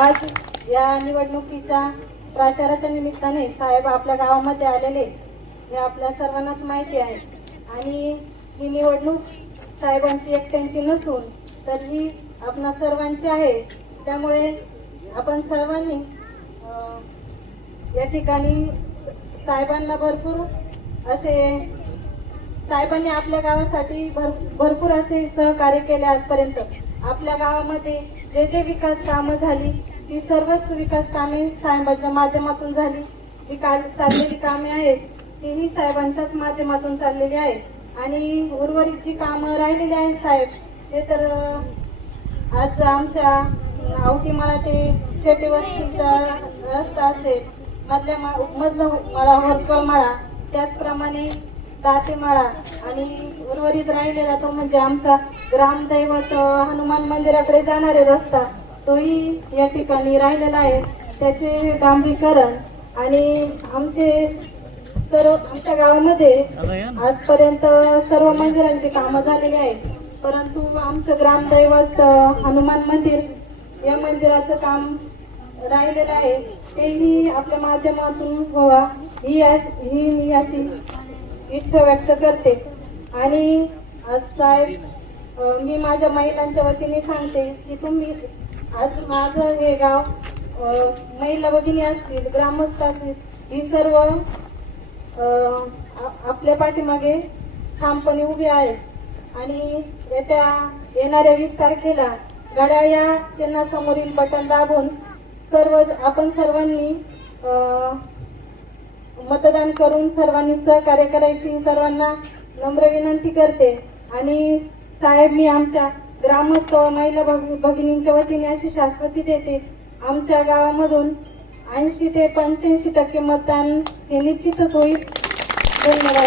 आज या निवडणुकीच्या प्रचाराच्या निमित्ताने साहेब आपल्या गावामध्ये आलेले हे आपल्या सर्वांनाच माहिती आहे. आणि ही निवडणूक साहेबांची एकट्यांची नसून तर ही आपणा सर्वांची आहे. त्यामुळे आपण सर्वांनी या ठिकाणी साहेबांना भरपूर असे साहेबांनी आपल्या गावासाठी भर भरपूर असे सहकार्य केले आजपर्यंत. आपल्या गावामध्ये जे जे विकास कामं झाली ती सर्वच विकास कामे साहेबांच्या माध्यमातून झाली. जी काल चाललेली कामे आहेत तीही साहेबांच्याच माध्यमातून चाललेली आहेत. आणि उर्वरित जी कामं राहिलेली आहेत साहेब ते तर आज आमच्या आवटीमाळा ते शेतीवस्तीचा रस्ता असेल मधल्या मा मधला माळा वरकळ माळा त्याचप्रमाणे दातेमाळा आणि उर्वरित राहिलेला तो म्हणजे आमचा ग्रामदैवत हनुमान मंदिराकडे जाणारे रस्ता तोही या ठिकाणी राहिलेला आहे. त्याचे डांबरीकरण आणि आमचे सर्व आमच्या गावामध्ये आजपर्यंत सर्व मंदिरांची कामं झालेली आहेत. परंतु आमचं ग्रामदैवत हनुमान मंदिर या मंदिराचं काम राहिलेलं आहे. तेही आपल्या माध्यमातून व्हावा ही अश- ही अशी इच्छा व्यक्त करते. आणि आज साहेब मी माझ्या महिलांच्या वतीने सांगते की तुम्ही आज माझं हे गाव महिला भगिनी असतील ग्रामस्थ असतील ही सर्व आपल्या पाठीमागे ठामपणे उभे आहेत. आणि येत्या येणाऱ्या वीस तारखेला गड्या या चिन्हासमोरील बटन दाबून सर्व आपण सर्वांनी मतदान करून सर्वांनी सहकार्य करायची. सर्वांना नम्र विनंती करते. आणि साहेब मी आमच्या ग्रामस्थ व महिला भगिनींच्या वतीने अशी शाश्वती देते. आमच्या गावामधून ऐंशी ते पंच्याऐंशी टक्के मतदान हे निश्चितच होईल. धन्यवाद.